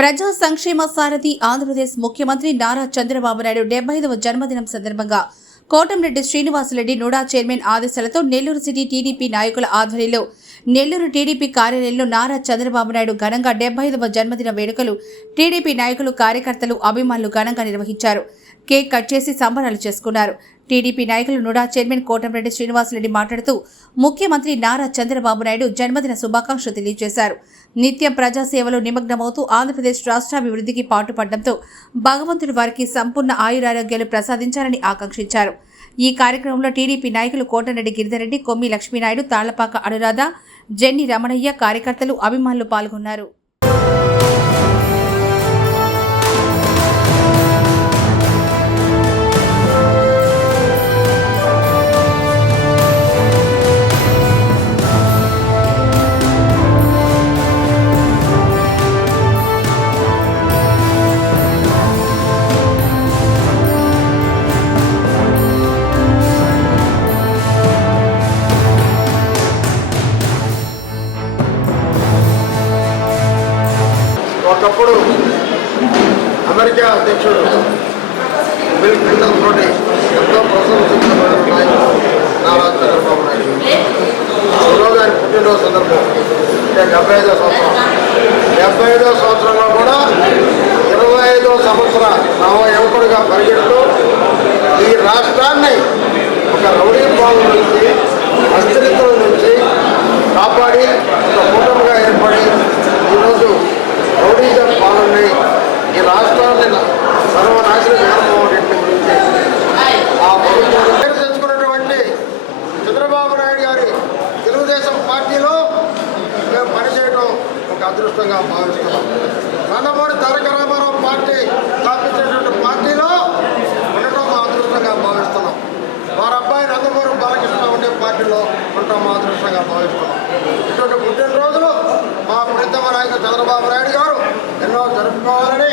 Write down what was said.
ప్రజా సంక్షేమ సారథి ఆంధ్రప్రదేశ్ ముఖ్యమంత్రి నారా చంద్రబాబు నాయుడు డెబ్బై ఐదవ జన్మదినం సందర్భంగా కోటంరెడ్డి శ్రీనివాసరెడ్డి నూడా చైర్మన్ ఆదేశాలతో నెల్లూరు సిటీ టీడీపీ నాయకుల ఆధ్వర్యంలో నెల్లూరు టీడీపీ కార్యాలయంలో నారా చంద్రబాబు నాయుడు ఘనంగా డెబ్బై ఐదవ జన్మదిన వేడుకలు టీడీపీ నాయకులు కార్యకర్తలు అభిమానులు ఘనంగా నిర్వహించారు. కేక్ కట్ చేసి సంబరాలు చేసుకున్నారు. టీడీపీ నాయకులు నుడా చైర్మన్ కోటంరెడ్డి శ్రీనివాసరెడ్డి మాట్లాడుతూ ముఖ్యమంత్రి నారా చంద్రబాబు నాయుడు జన్మదిన శుభాకాంక్షలు తెలియజేశారు. నిత్యం ప్రజాసేవలో నిమగ్నమవుతూ ఆంధ్రప్రదేశ్ రాష్ట్రాభివృద్ధికి పాటుపడడంతో భగవంతుడు వారికి సంపూర్ణ ఆయురారోగ్యాలు ప్రసాదించాలని ఆకాంక్షించారు. ఈ కార్యక్రమంలో టీడీపీ నాయకులు కోటరెడ్డి గిరిధరెడ్డి కొమ్మి లక్ష్మీనాయుడు తాళ్ళపాక అనురాధ జెన్ని రమణయ్య కార్యకర్తలు అభిమానులు పాల్గొన్నారు. ఒకప్పుడు అమెరికా అధ్యక్షుడు బిల్ క్లింటన్ తోటి ఎంతో ప్రశంసించబడిన నాయకుడు నారా చంద్రబాబు నాయుడు. గురువు గారి పుట్టినరోజు సందర్భం అంటే డెబ్బై ఐదో సంవత్సరం. డెబ్బై ఐదో సంవత్సరంలో కూడా ఇరవై ఐదో సంవత్సర నవ యువకుడిగా పరిగెడుతూ ఈ రాష్ట్రాన్ని ఒక రౌడీ పాలన నుంచి చంద్రబాబు నాయుడు గారి తెలుగుదేశం పార్టీలో మేము పనిచేయడం ఒక అదృష్టంగా భావిస్తున్నాం. నందమూరి తారక రామారావు పార్టీ స్థాపించినటువంటి పార్టీలో ఉండటం మా అదృష్టంగా భావిస్తున్నాం. వారి అబ్బాయి నందమూరి బాలకృష్ణ ఉండే పార్టీలో ఉండటం మా అదృష్టంగా భావిస్తున్నాం. ఇటువంటి పుట్టినరోజులు మా ప్రీతమ నాయకుడు చంద్రబాబు నాయుడు గారు ఎన్నో జరుపుకోవాలని